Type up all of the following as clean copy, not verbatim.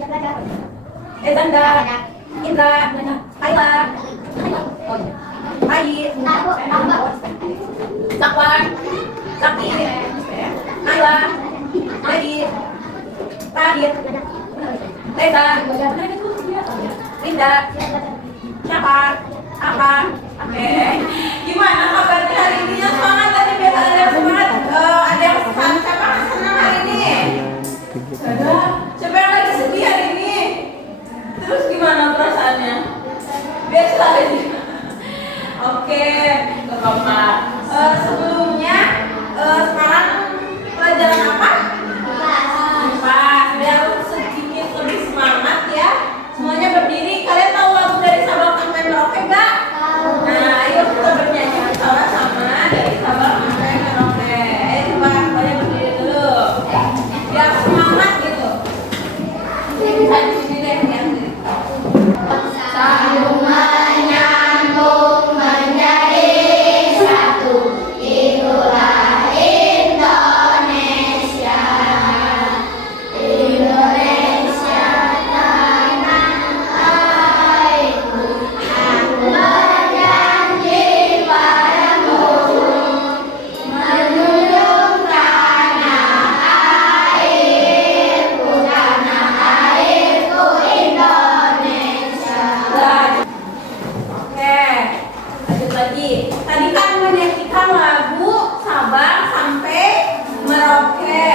Ezanda, Indra, Ayla, Ayi, Zakwan, Zakti, Ayla, Ayi, Tadit, Teza, Linda, Syafar, Apa. Oke, gimana kabarnya hari ini? Semangat tadi biar ada yang semangat. Ada yang siapa senang hari ini? Siapa yang lagi sedih hari ini? Terus gimana perasaannya? Biasa aja. Oke, gak apa-apa. Sebelumnya, sekarang pelajaran apa? Pas, biar sedikit lebih semangat ya. Semuanya berdiri. Kalian tahu lagu dari Sabang sampai Merauke nggak? Nah, ayo kita bernyanyi bersama-sama dari Sabang sampai Merauke. Ayo coba semuanya berdiri dulu. Biar semangat gitu. Ini bisa di sini deh ya. Sambung menyambung menjadi satu, itulah Indonesia. Indonesia tanah airku, aku berjanji padamu menjunjung tanah airku Indonesia. Oke, lanjut lagi. Tadi kan menyanyikan lagu Sabang sampai Merauke.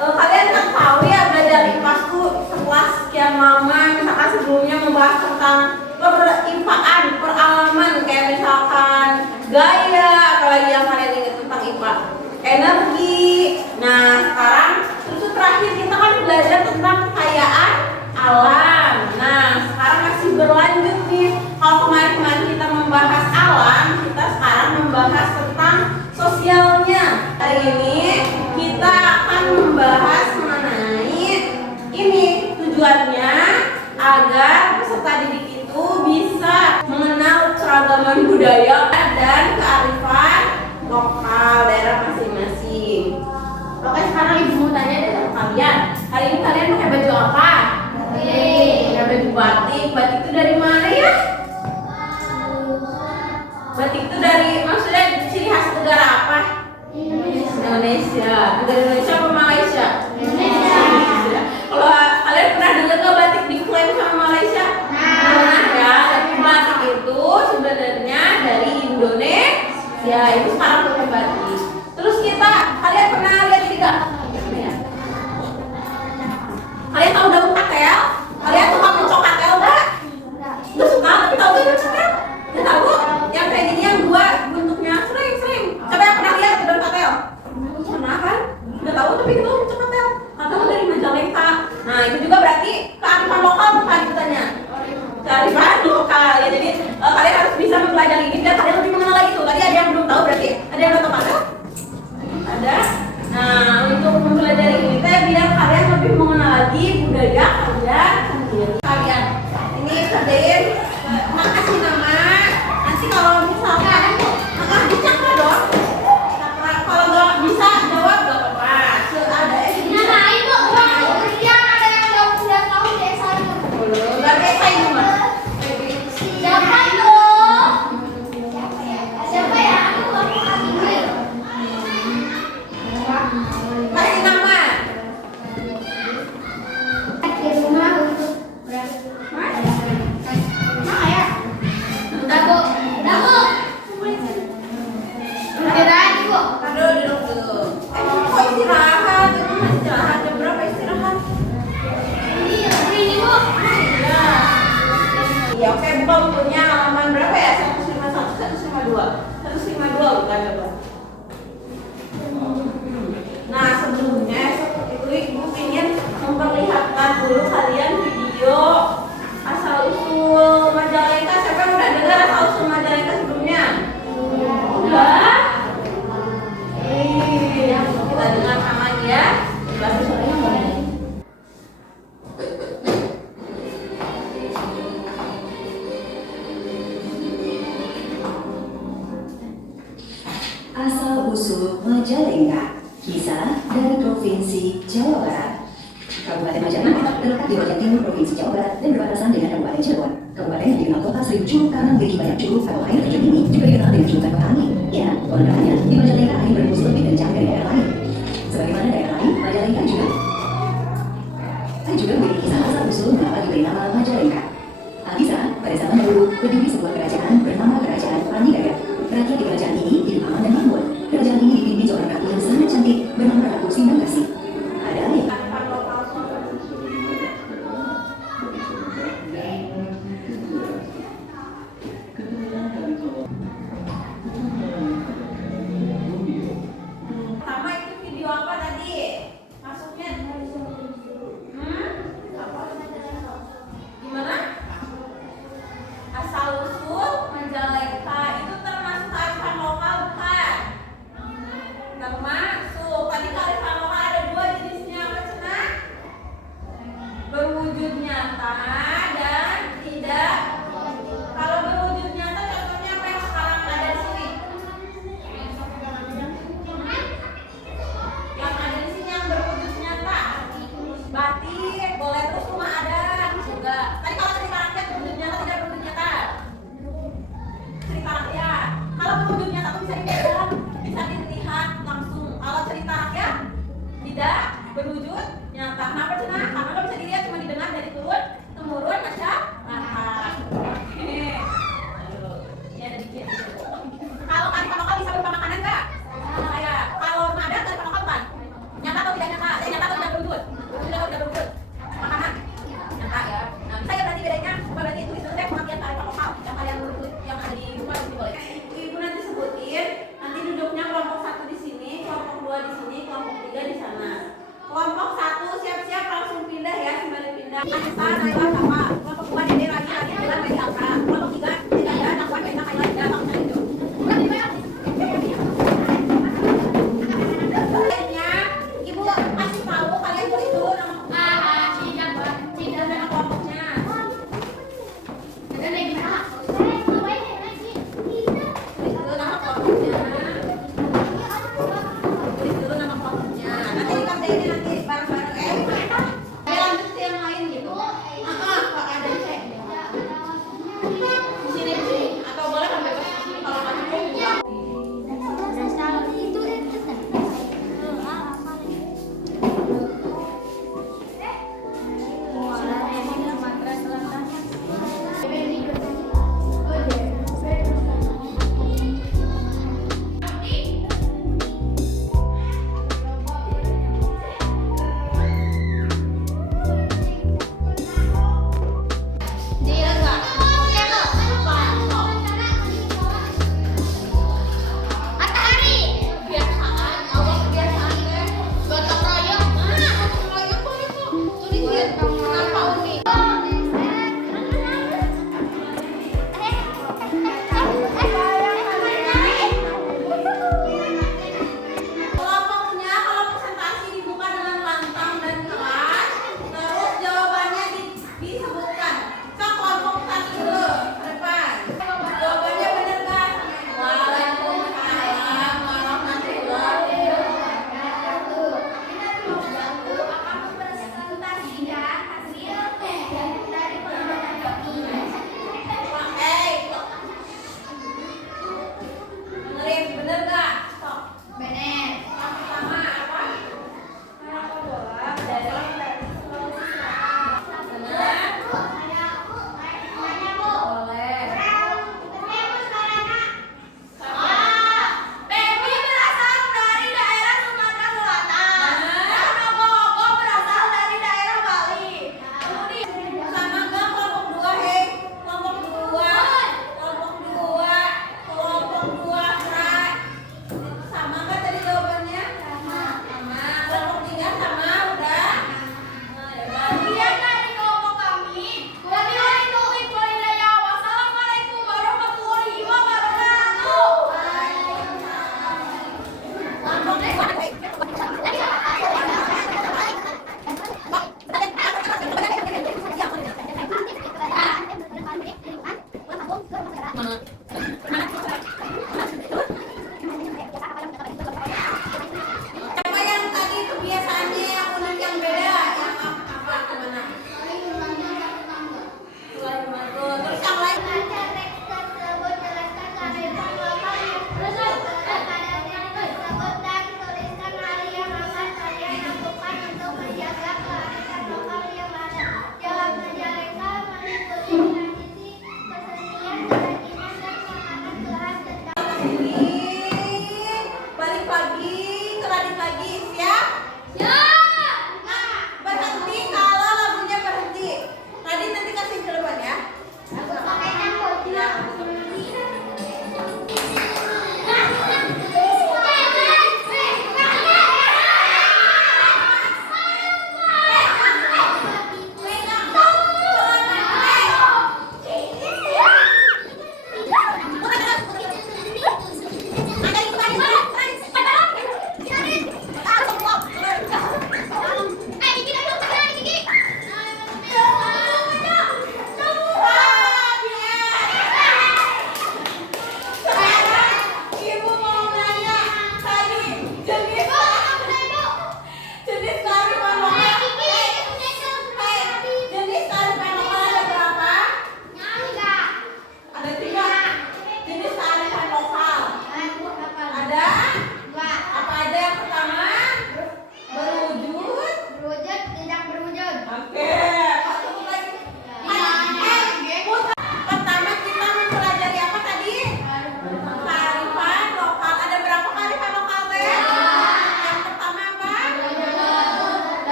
Kalian kan tahu ya belajar IPA tuh setelah sekian lama, misalkan sebelumnya membahas tentang peripaan, peralaman kayak misalkan gaya, apalagi yang kalian ingat tentang IPA, energi. Nah sekarang terus terakhir kita kan belajar tentang kekayaan alam. Nah sekarang masih berlanjut nih. Kalau kemarin kita membahas alam, kita sekarang membahas tentang sosialnya. Hari ini kita akan membahas mengenai ini tujuannya agar peserta didik itu bisa mengenal keragaman budaya dan kearifan lokal daerah masing-masing. Oke, sekarang ibu mau tanya deh sama kalian. Hari ini kalian pakai baju apa? Pakai baju batik. Batik itu dari mana ya? Batik itu dari, maksudnya ciri khas negara apa? Indonesia. Negara Indonesia apa Malaysia? Indonesia. Kalau kalian pernah dengar nggak batik diklaim sama Malaysia? Pernah ya. Tapi batik itu sebenarnya dari Indonesia. Itu sekarang pakai batik. Terus kalian pernah lihat tidak? Kalian tahu daun katel? Kalian suka mencok katel nggak? Nggak suka, tapi tahu daun katel? Nggak tahu? Yang kayak gini yang dua bentuknya sering. Siapa yang pernah lihat daun katel? Pernah kan? Nggak tahu tapi itu mencok katel. Katel dari Majalengka. Nah itu juga berarti kearifan lokal bukan ditanya. Kearifan lokal ya. Jadi kalian harus bisa mempelajari ini biar kalian lebih mengenal lagi tuh. Tadi ada yang belum tahu berarti ada yang udah tahu katel? Ada. Nah untuk mempelajari ini biar kalian lebih mengenal lagi budaya kalian sendiri. Kalian ini kerjain kasih nama. Nanti kalau misalkan dicakra dong. Kalau nggak bisa jawab nggak apa-apa. Ada Namain bu, yang ada yang jauh 9 tahun di S1. nggak bisa ini mah. Siapa itu? Siapa ya? Aku kasih dulu. Kasih nama. Di rumah untuk Mana ya? Udah bu. Udah lagi bu. Aduh duduk dulu. Kok istirahat? Kamu masih istirahat? Jam berapa istirahat? Ini bu. Iya, oke, buka bukunya halaman berapa ya? 151, 152. 152 bukan coba. Nah, sebelumnya seperti itu Ibu ingin memperlihatkan dulu kalian video asal usul Majalengka. Siapa yang udah dengar asal usul Majalengka sebelumnya? Udah? Kita dengarkan lagi ya. Bahasa suaranya boleh. Asal-usul Majalengka, kisah dari Provinsi Jawa Barat. Kabupaten Majalengka terletak di bagian timur Provinsi Jawa Barat dan berbatasan dengan Kabupaten Cirebon. Kabupaten yang dikenal kota seribu curug karena memiliki banyak curug atau air terjun ini juga dikenal dengan julukan kota angin. Ya, kelengkapannya di Majalengka angin berhembus lebih kencang dari daerah lain. Sebagaimana daerah lain, Majalengka juga memiliki kisah asal-usul mengapa diberi nama Majalengka. Alisa, pada zaman dahulu berdiri sebuah kerajaan bernama Kerajaan Panigaya. Rakyat di kerajaan ini hidup aman dan makmur. Kerajaan ini dipimpin seorang ratu yang sangat cantik bernama Ratu Sindangkasih. Ada yang Kearifan lokal. Pertama itu video apa tadi? Masuknya apa? Gimana? Asal usul Majalengka itu termasuk kearifan lokal bukan? Termasuk. Tadi kearifan lokal ada dua jenisnya apa Cina? Berwujud nyata dan tidak. Kalau berwujud nyata contohnya apa yang sekarang ada di sini? Yang ada di sini yang berwujud nyata. Batik, boleh terus rumah adat juga. Tadi kalau cerita rakyat berwujud nyata tidak berwujud nyata. Cerita rakyat. Kalau berwujud nyata itu bisa dipegang, bisa dilihat langsung. Kalau cerita rakyat tidak berwujud nyata. Kenapa Cina? Karena nggak bisa dilihat, cuma didengar dari turun temurun masyarakat. Oke. Ya dikit. Kalau kearifan lokal bisa berupa makanan nggak? Kayak kalau rumah adat kearifan lokal bukan? Nyata atau tidak nyata? Nyata atau tidak berwujud? Berwujud atau tidak berwujud? Makanan nyata ya. Nah, bisa ya berarti bedanya? Bukan berarti itu deh pengertian kearifan lokal yang kalian berwujud yang ada di rumah di boleh. Ibu nanti sebutin. Nanti duduknya kelompok 1 di sini, kelompok 2 di sini, kelompok 3 di sana. Kelompok 1 siap-siap langsung pindah ya, sembari pindah. Anissa, Naila sama kelompok 2 Dede lagi.